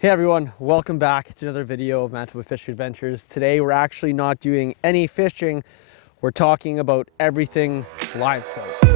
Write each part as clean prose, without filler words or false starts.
Hey everyone, welcome back to another video of Manitoba Fishing Adventures. Today we're actually not doing any fishing, we're talking about everything Livescope.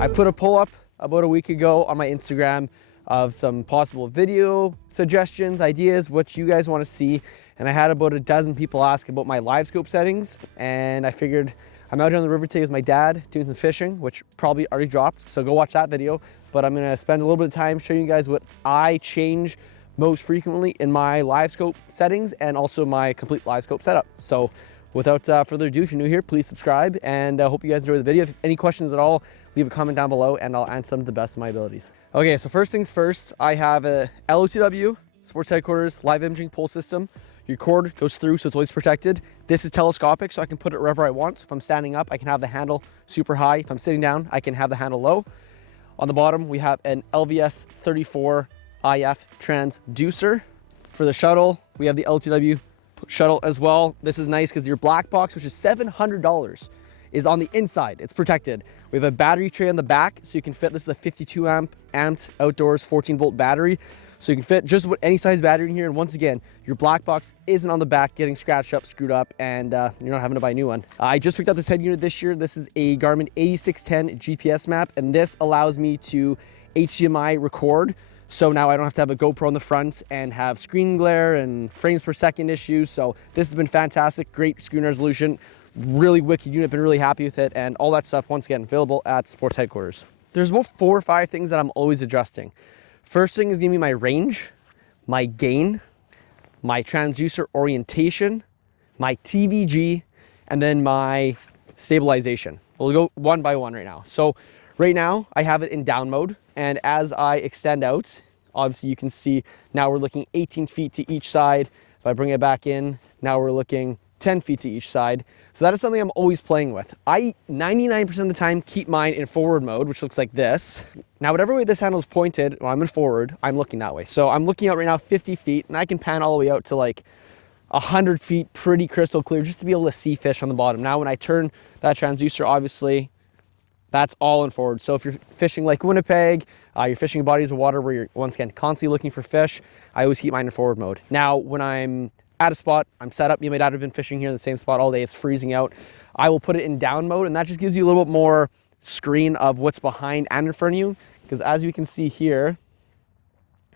I put a poll up about a week ago on my Instagram of some possible video suggestions, ideas, what you guys want to see. And I had about a dozen people ask about my Livescope settings. And I figured I'm out here on the river today with my dad doing some fishing, which probably already dropped. So go watch that video. But I'm going to spend a little bit of time showing you guys what I change most frequently in my Livescope settings and also my complete Livescope setup. So without further ado, if you're new here, please subscribe, and I hope you guys enjoy the video. If you have any questions at all, leave a comment down below and I'll answer them to the best of my abilities. Okay, so first things first, I have a LOTW, Sports Headquarters live imaging pole system. Your cord goes through, so it's always protected. This is telescopic, so I can put it wherever I want. If I'm standing up, I can have the handle super high. If I'm sitting down, I can have the handle low. On the bottom, we have an LVS 34 IF transducer. For the shuttle, we have the LTW shuttle as well. This is nice because your black box, which is $700, is on the inside. It's protected. We have a battery tray on the back, so you can fit, this is a 52 amped outdoors 14-volt battery. So you can fit just about any size battery in here. And once again, your black box isn't on the back getting scratched up, screwed up, and you're not having to buy a new one. I just picked up this head unit this year. This is a Garmin 8610 GPS map, and this allows me to HDMI record. So now I don't have to have a GoPro on the front and have screen glare and frames per second issues. So this has been fantastic, great screen resolution, really wicked unit, been really happy with it, and all that stuff, once again, available at Sports Headquarters. There's about 4 or 5 things that I'm always adjusting. First thing is gonna be my range, my gain, my transducer orientation, my TVG, and then my stabilization. We'll go one by one right now. So right now I have it in down mode, and as I extend out, obviously you can see now we're looking 18 feet to each side. If I bring it back in, now we're looking 10 feet to each side. So that is something I'm always playing with. I 99% of the time keep mine in forward mode, which looks like this. Now, whatever way this handle is pointed, when I'm in forward, I'm looking that way. So I'm looking out right now 50 feet, and I can pan all the way out to like 100 feet, pretty crystal clear, just to be able to see fish on the bottom. Now, when I turn that transducer, obviously, that's all in forward. So if you're fishing like Winnipeg, you're fishing bodies of water where you're, once again, constantly looking for fish, I always keep mine in forward mode. Now, when I'm at a spot, I'm set up, me and my dad have been fishing here in the same spot all day, it's freezing out, I will put it in down mode, and that just gives you a little bit more screen of what's behind and in front of you. Because as you can see here,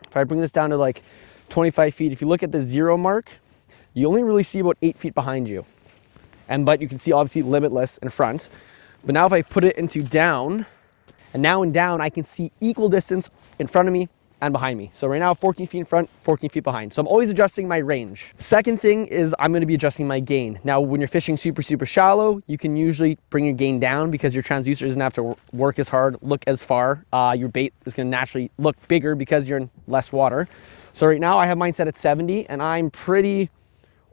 if I bring this down to like 25 feet, if you look at the 0 mark, you only really see about 8 feet behind you. But you can see obviously limitless in front. But now if I put it into down, and now in down, I can see equal distance in front of me and behind me. So right now, 14 feet in front, 14 feet behind. So I'm always adjusting my range. Second thing is I'm gonna be adjusting my gain. Now, when you're fishing super, super shallow, you can usually bring your gain down because your transducer doesn't have to work as hard, look as far. Your bait is gonna naturally look bigger because you're in less water. So right now I have mine set at 70, and I'm pretty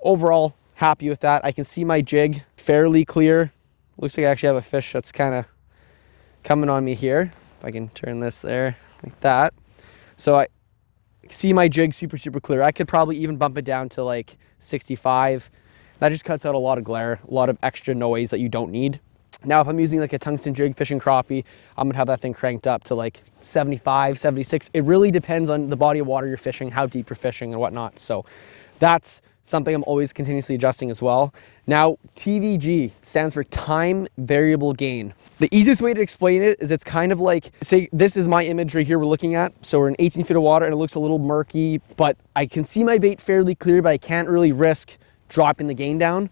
overall happy with that. I can see my jig fairly clear. Looks like I actually have a fish that's kind of coming on me here. If I can turn this there like that. So I see my jig super, super clear. I could probably even bump it down to like 65. That just cuts out a lot of glare, a lot of extra noise that you don't need. Now, if I'm using like a tungsten jig fishing crappie, I'm gonna have that thing cranked up to like 75, 76. It really depends on the body of water you're fishing, how deep you're fishing and whatnot. So that's something I'm always continuously adjusting as well. Now, TVG stands for time variable gain. The easiest way to explain it is it's kind of like, say this is my image right here we're looking at. So we're in 18 feet of water and it looks a little murky, but I can see my bait fairly clear, but I can't really risk dropping the gain down.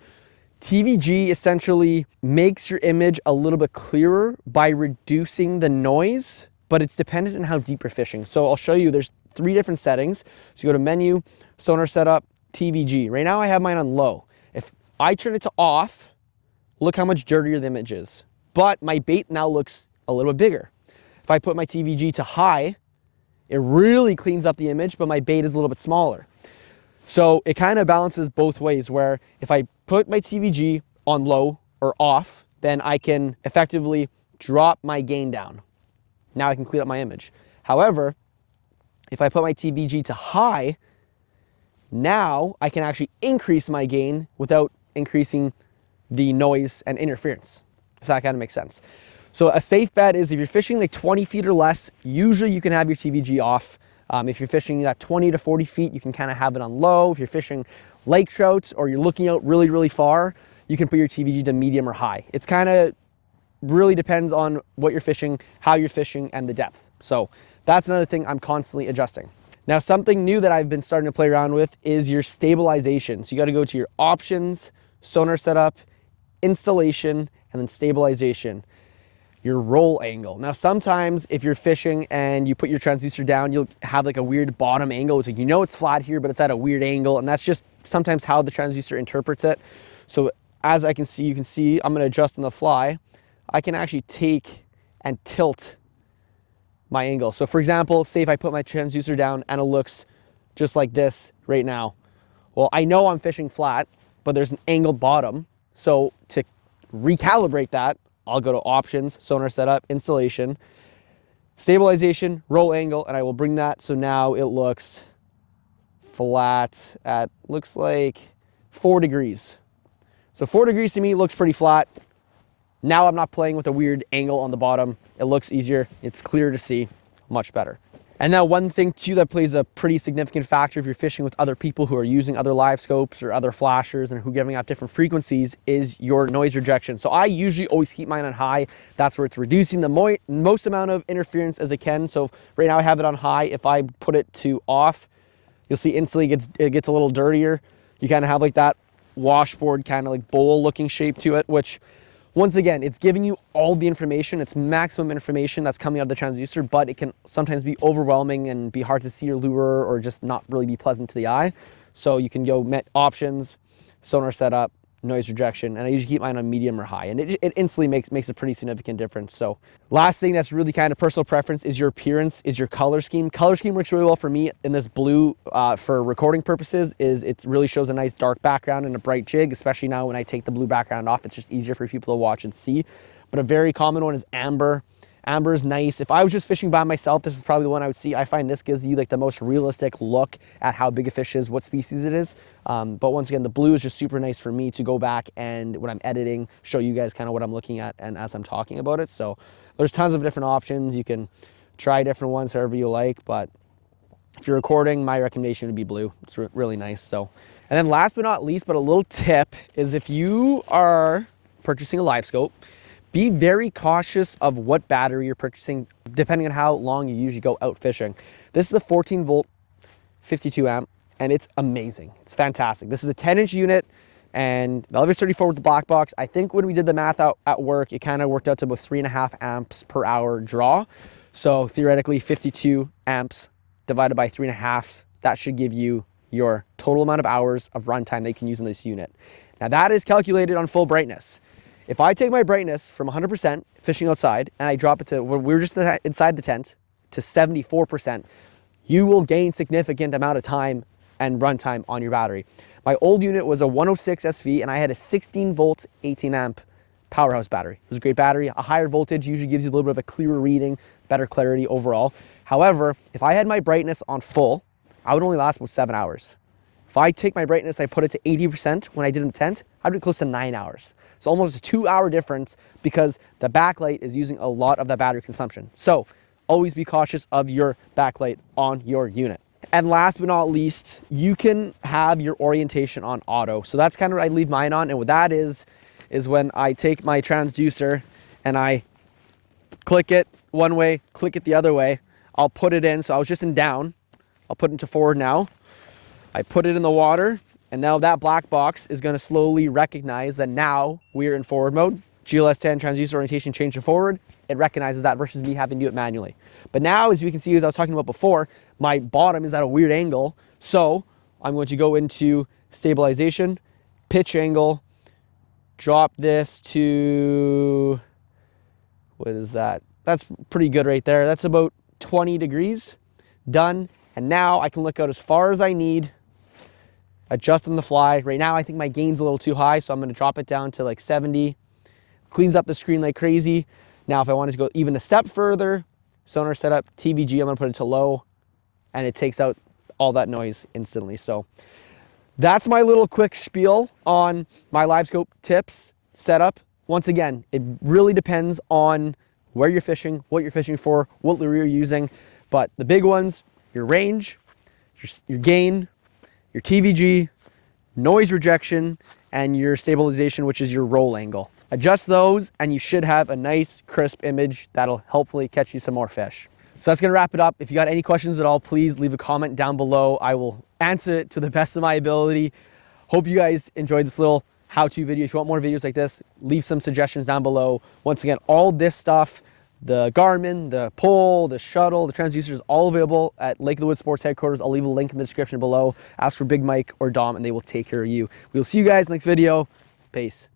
TVG essentially makes your image a little bit clearer by reducing the noise, but it's dependent on how deep you're fishing. So I'll show you, there's 3 different settings. So you go to menu, sonar setup, TVG. Right now I have mine on low. If I turn it to off, look how much dirtier the image is. But my bait now looks a little bit bigger. If I put my TVG to high, it really cleans up the image, but my bait is a little bit smaller. So it kind of balances both ways, where if I put my TVG on low or off, then I can effectively drop my gain down. Now I can clean up my image. However, If I put my TVG to high, now I can actually increase my gain without increasing the noise and interference, if that kind of makes sense. So a safe bet is if you're fishing like 20 feet or less, usually you can have your TVG off. If you're fishing that 20 to 40 feet, you can kind of have it on low. If you're fishing lake trout or you're looking out really, really far, you can put your TVG to medium or high. It's kind of really depends on what you're fishing, how you're fishing, and the depth. So that's another thing I'm constantly adjusting. Now, something new that I've been starting to play around with is your stabilization. So you got to go to your options, sonar setup, installation, and then stabilization. Your roll angle. Now, sometimes if you're fishing and you put your transducer down, you'll have like a weird bottom angle. It's like, you know, it's flat here, but it's at a weird angle. And that's just sometimes how the transducer interprets it. So as I can see, you can see, I'm going to adjust on the fly. I can actually take and tilt my angle. So for example, say if I put my transducer down and it looks just like this right now. Well, I know I'm fishing flat, but there's an angled bottom. So to recalibrate that, I'll go to options, sonar setup, installation, stabilization, roll angle, and I will bring that so now it looks flat at, looks like 4 degrees. So 4 degrees to me looks pretty flat. Now I'm not playing with a weird angle on the bottom. It looks easier, it's clear to see, much better. And now one thing too that plays a pretty significant factor if you're fishing with other people who are using other live scopes or other flashers and who are giving off different frequencies is your noise rejection. So I usually always keep mine on high. That's where it's reducing the most amount of interference as it can. So right now I have it on high. If I put it to off, you'll see instantly it gets a little dirtier. You kind of have like that washboard kind of like bowl looking shape to it, which once again, it's giving you all the information. It's maximum information that's coming out of the transducer, but it can sometimes be overwhelming and be hard to see your lure or just not really be pleasant to the eye. So you can go options, sonar setup, noise rejection, and I usually keep mine on medium or high, and it instantly makes a pretty significant difference. So last thing that's really kind of personal preference is your appearance, is your color scheme. Color scheme works really well for me in this blue for recording purposes. It really shows a nice dark background and a bright jig, especially now when I take the blue background off. It's just easier for people to watch and see. But a very common one is amber. Amber is nice. If I was just fishing by myself, this is probably the one I would see. I find this gives you like the most realistic look at how big a fish is, what species it is. But once again, the blue is just super nice for me to go back and when I'm editing, show you guys kind of what I'm looking at and as I'm talking about it. So there's tons of different options. You can try different ones however you like, but if you're recording, my recommendation would be blue. It's really nice. So, and then last but not least, but a little tip is if you are purchasing a live scope, be very cautious of what battery you're purchasing, depending on how long you usually go out fishing. This is a 14 volt, 52 amp, and it's amazing. It's fantastic. This is a 10-inch unit, and the Elevator 34 with the black box. I think when we did the math out at work, it kind of worked out to about 3.5 amps per hour draw. So theoretically, 52 amps divided by 3.5, that should give you your total amount of hours of runtime that you can use in this unit. Now that is calculated on full brightness. If I take my brightness from 100% fishing outside and I drop it to when we were just inside the tent to 74%, you will gain significant amount of time and runtime on your battery. My old unit was a 106 SV and I had a 16 volt, 18 amp powerhouse battery. It was a great battery. A higher voltage usually gives you a little bit of a clearer reading, better clarity overall. However, if I had my brightness on full, I would only last about 7 hours. If I take my brightness, I put it to 80% when I did in the tent, I'd be close to 9 hours. It's almost a 2-hour difference because the backlight is using a lot of the battery consumption. So always be cautious of your backlight on your unit. And last but not least, you can have your orientation on auto. So that's kind of what I leave mine on. And what that is when I take my transducer and I click it one way, click it the other way, I'll put it in. So I was just in down. I'll put it into forward now. I put it in the water, and now that black box is going to slowly recognize that now we're in forward mode. GLS10 transducer orientation change to forward. It recognizes that versus me having to do it manually. But now, as you can see, as I was talking about before, my bottom is at a weird angle. So I'm going to go into stabilization, pitch angle, drop this to, what is that? That's pretty good right there. That's about 20 degrees, done. And now I can look out as far as I need, adjust on the fly. Right now, I think my gain's a little too high, so I'm gonna drop it down to like 70. Cleans up the screen like crazy. Now, if I wanted to go even a step further, sonar setup, TVG, I'm gonna put it to low, and it takes out all that noise instantly. So that's my little quick spiel on my Livescope tips setup. Once again, it really depends on where you're fishing, what you're fishing for, what lure you're using. But the big ones, your range, your gain, your TVG, noise rejection, and your stabilization, which is your roll angle. Adjust those and you should have a nice crisp image that'll hopefully catch you some more fish. So that's gonna wrap it up. If you got any questions at all, please leave a comment down below. I will answer it to the best of my ability. Hope you guys enjoyed this little how-to video. If you want more videos like this, leave some suggestions down below. Once again, all this stuff, the Garmin, the pole, the shuttle, the transducer is all available at Lake of the Woods Sports headquarters. I'll leave a link in the description below. Ask for Big Mike or Dom and they will take care of you. We will see you guys next video. Peace.